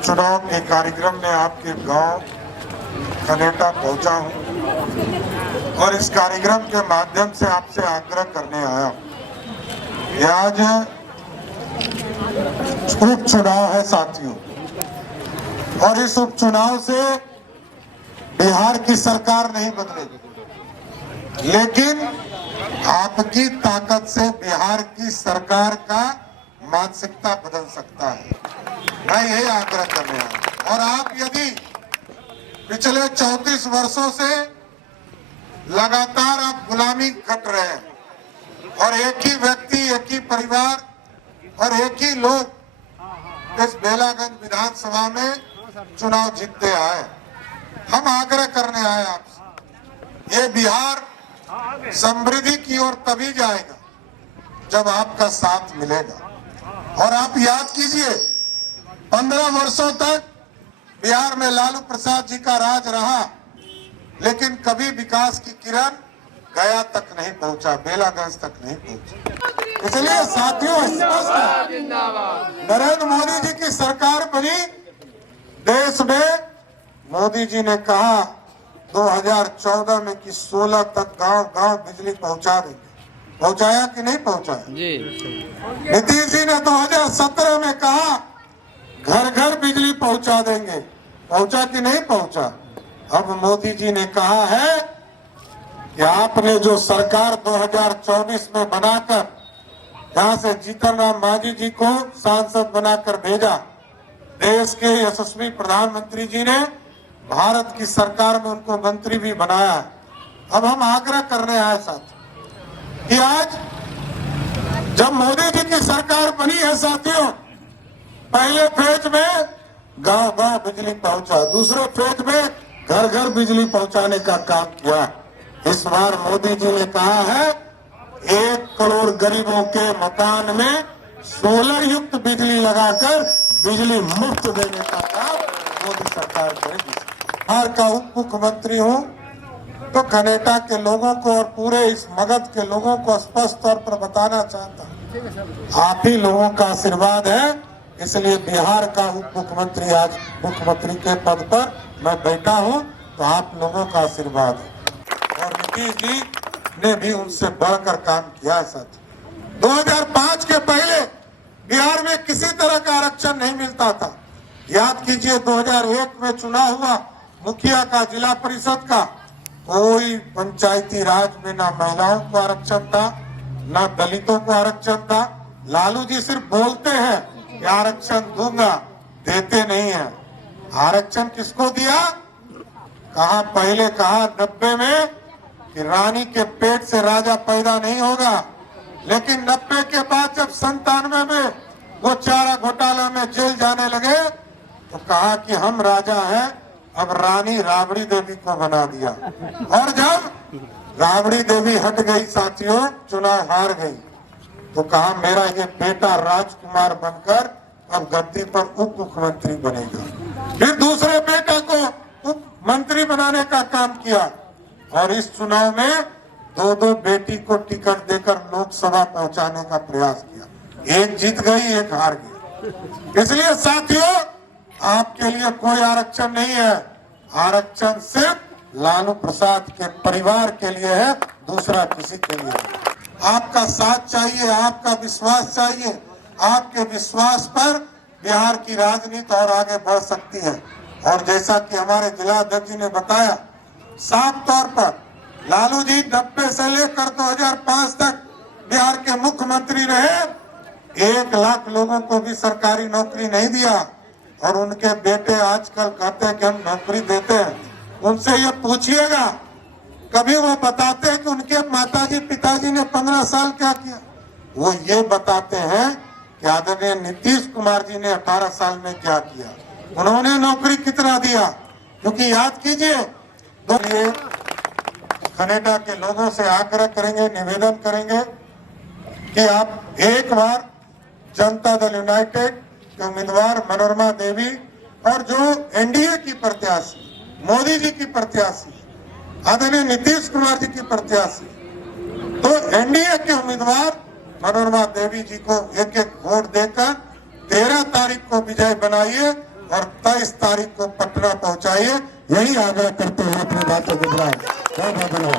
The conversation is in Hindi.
चुनाव के कार्यक्रम में आपके गांव खनेटा पहुंचा हूं और इस कार्यक्रम के माध्यम से आपसे आग्रह करने आया हूं। ये आज उपचुनाव है साथियों, और इस उपचुनाव से बिहार की सरकार नहीं बदलेगी, लेकिन आपकी ताकत से बिहार की सरकार का मानसिकता बदल सकता है। मैं यही आग्रह कर रहा हूं। और आप यदि पिछले 34 वर्षों से लगातार आप गुलामी खट रहे हैं और एक ही व्यक्ति, एक ही परिवार और एक ही लोग इस बेलागंज विधानसभा में चुनाव जीतते आए, हम आग्रह करने आए आपसे, ये बिहार समृद्धि की ओर तभी जाएगा जब आपका साथ मिलेगा। और आप याद कीजिए, 15 वर्षों तक बिहार में लालू प्रसाद जी का राज रहा, लेकिन कभी विकास की किरण गया तक नहीं पहुंचा, बेलागंज तक नहीं पहुंचा। इसलिए साथियों, स्पष्ट नरेंद्र मोदी जी की सरकार बनी, देश में मोदी जी ने कहा 2014 में कि 16 तक गांव-गांव बिजली पहुंचा देंगे। पहुंचाया कि नहीं पहुंचाया? नीतीश जी ने 2017 में कहा घर घर बिजली पहुंचा देंगे, पहुंचा कि नहीं पहुंचा? अब मोदी जी ने कहा है कि आपने जो सरकार 2024 में बनाकर यहाँ से जीतन राम मांझी जी को सांसद बनाकर भेजा, देश के यशस्वी प्रधानमंत्री जी ने भारत की सरकार में उनको मंत्री भी बनाया है। अब हम आग्रह करने आए साथ कि आज जब मोदी जी की सरकार बनी है साथियों, पहले फेज में गांव-गांव बिजली पहुंचा, दूसरे फेज में घर घर बिजली पहुंचाने का काम किया। इस बार मोदी जी ने कहा है 1 करोड़ गरीबों के मकान में सोलर युक्त बिजली लगाकर बिजली मुफ्त देने का काम मोदी सरकार करेगी। बिहार का उप मुख्यमंत्री हूँ तो खनेटा के लोगों को और पूरे इस मगध के लोगों को स्पष्ट तौर पर बताना चाहता हूँ, आप ही लोगों का आशीर्वाद है, इसलिए बिहार का उप मुख्यमंत्री आज मुख्यमंत्री के पद पर मैं बैठा हूँ, तो आप लोगों का आशीर्वाद है। और नीतीश जी ने भी उनसे बढ़कर काम किया है साथ। 2005 के पहले बिहार में किसी तरह का आरक्षण नहीं मिलता था। याद कीजिए, 2001 में चुनाव हुआ मुखिया का, जिला परिषद का, कोई पंचायती राज में ना महिलाओं को आरक्षण था, ना दलितों को आरक्षण था। लालू जी सिर्फ बोलते हैं कि आरक्षण दूंगा, देते नहीं है। आरक्षण किसको दिया? कहा पहले कहा 90 में कि रानी के पेट से राजा पैदा नहीं होगा, लेकिन 90 के बाद जब 97 में वो चारा घोटाला में जेल जाने लगे तो कहा कि हम राजा हैं, अब रानी राबड़ी देवी को बना दिया। और जब राबड़ी देवी हट गई साथियों, चुनाव हार गई, तो कहा मेरा ये बेटा राजकुमार बनकर अब गद्दी पर उप मुख्यमंत्री बनेगा। फिर दूसरे बेटे को उप मंत्री बनाने का काम किया, और इस चुनाव में 2-2 बेटी को टिकट देकर लोकसभा पहुंचाने का प्रयास किया। एक जीत गई, एक हार गई। इसलिए साथियों, आपके लिए कोई आरक्षण नहीं है, आरक्षण सिर्फ लालू प्रसाद के परिवार के लिए है, दूसरा किसी के लिए नहीं। आपका साथ चाहिए, आपका विश्वास चाहिए। आपके विश्वास पर बिहार की राजनीति और आगे बढ़ सकती है। और जैसा कि हमारे जिला अध्यक्ष जी ने बताया, साफ तौर पर लालू जी 90 से लेकर 2005 तक बिहार के मुख्यमंत्री रहे, 1 लाख लोगों को भी सरकारी नौकरी नहीं दिया। और उनके बेटे आजकल कहते हैं कि हम नौकरी देते हैं। उनसे ये पूछिएगा, कभी वो बताते हैं कि उनके माताजी पिताजी ने 15 साल क्या किया? वो ये बताते हैं कि आदरणीय नीतीश कुमार जी ने 18 साल में क्या किया, उन्होंने नौकरी कितना दिया। क्योंकि याद कीजिए, तो ये खनेटा के लोगों से आग्रह करेंगे, निवेदन करेंगे कि आप एक बार जनता दल यूनाइटेड के उम्मीदवार मनोरमा देवी और जो एनडीए की प्रत्याशी, मोदी जी की प्रत्याशी, आदरणीय नीतीश कुमार जी की प्रत्याशी, तो एनडीए के उम्मीदवार मनोरमा देवी जी को एक-एक वोट देकर 13 तारीख को विजय बनाइए और 23 तारीख को पटना पहुंचाइए। यही आग्रह करते हुए अपनी बातों को बढ़ाएं। बहुत बहुत धन्यवाद।